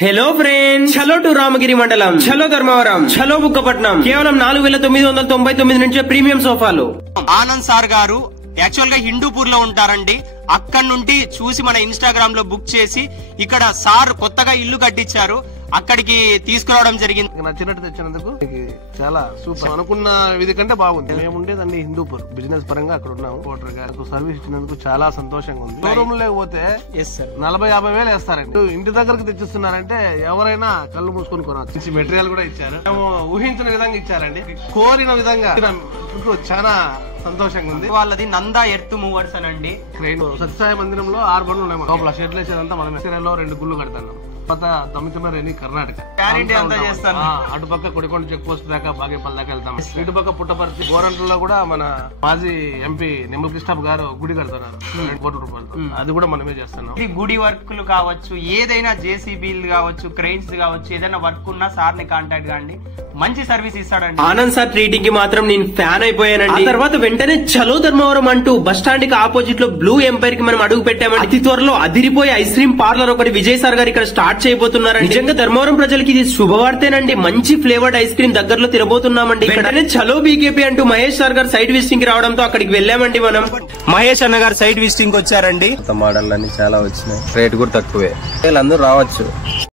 Hello friends, చలో to Ramagiri మండలం, చలో ధర్మవరం, చలో బుక్కపట్నం. కేవలం 4999 నుంచే ప్రీమియం సోఫాలు. ఆనంద్ సార్ గారు యాక్చువల్ గా హిందూపూర్ లో ఉంటారండి. అక్కడి నుండి చూసి మన ఇన్స్టాగ్రామ్ లో బుక్ చేసి ఇక్కడ సార్ కొత్తగా ఇల్లు కట్టించారు, అక్కడికి తీసుకురావడం జరిగింది. నచ్చినట్టు తెచ్చినందుకు చాలా సూపర్. అనుకున్న విధి కంటే బాగుంది. మేము ఉండేదండి హిందూపూర్, బిజినెస్ పరంగా అక్కడ ఉన్నాము. ఓటర్ గారికి సర్వీస్ ఇచ్చినందుకు చాలా సంతోషంగా ఉంది. షోరూమ్ లేకపోతే 40-50 వేలు వేస్తారండి. ఇంటి దగ్గరకు తెచ్చిస్తున్నారంటే ఎవరైనా కళ్ళు మూసుకొని కొనవచ్చు. మెటీరియల్ కూడా ఇచ్చారు, మేము ఊహించిన విధంగా ఇచ్చారండి, కోరిన విధంగా. చాలా సంతోషంగా ఉంది. వాళ్ళది నందా ఎర్త్ మూవర్స్ అనండి. సత్యసాయి మందిరంలో 6 బండ్లు ఉన్నాయి. లోపల షెడ్లు వేసేదంతా మనం 2 గుళ్ళు కడతాను. దమ్మితమరేని కర్ణాటక అటుపక్క కొడికొండ చెక్ పోస్ట్ దాకా బాగేపల్లి దాకా వెళ్తాం. ఇటుపక్క పుట్టపర్తి గోరంట్లలో కూడా మన మాజీ ఎంపీ నిమ్మల కృష్ణప్ప గారు గుడి కడుతున్నారు, 2 కోట్ల రూపాయలు. అది కూడా మనమే చేస్తున్నాం. గుడి వర్క్లు కావచ్చు, ఏదైనా జేసీబీలు కావచ్చు, క్రెయిన్స్ కావచ్చు, ఏదైనా వర్క్ ఉన్నా సార్ ని కాంటాక్ట్ కాండి, మంచి సర్వీస్ ఇస్తాడండి. ఆనంద్ సార్ ట్రీటింగ్ కి మాత్రం నేను ఫ్యాన్ అయిపోయానండి. ఆ తర్వాత వెంటనే చలో ధర్మవరం అంటూ బస్ స్టాండ్ కి ఆపోజిట్ లో బ్లూ ఎంపైర్ కి మనం అడుగు పెట్టామండి. అతి త్వరలో అదిరిపోయే ఐస్ క్రీమ్ పార్లర్ ఒకటి విజయ్ సార్ గారు ఇక్కడ స్టార్ట్ చేయబోతున్నారండి. నిజంగా ధర్మవరం ప్రజలకి ఇది శుభవార్తేనండి. మంచి ఫ్లేవర్డ్ ఐస్ క్రీమ్ దగ్గరలో తినబోతున్నామండి. వెంటనే చలో బీకేపీ అంటూ మహేష్ సార్ గారు సైట్ విజిటింగ్ కి రావడంతో అక్కడికి వెళ్ళామండి. మనం మహేష్ అన్న గారు సైట్ విజిటింగ్ వచ్చారండి. మోడల్ అన్ని చాలా వచ్చినాయి, రేట్ కూడా తక్కువే, అందరూ రావచ్చు.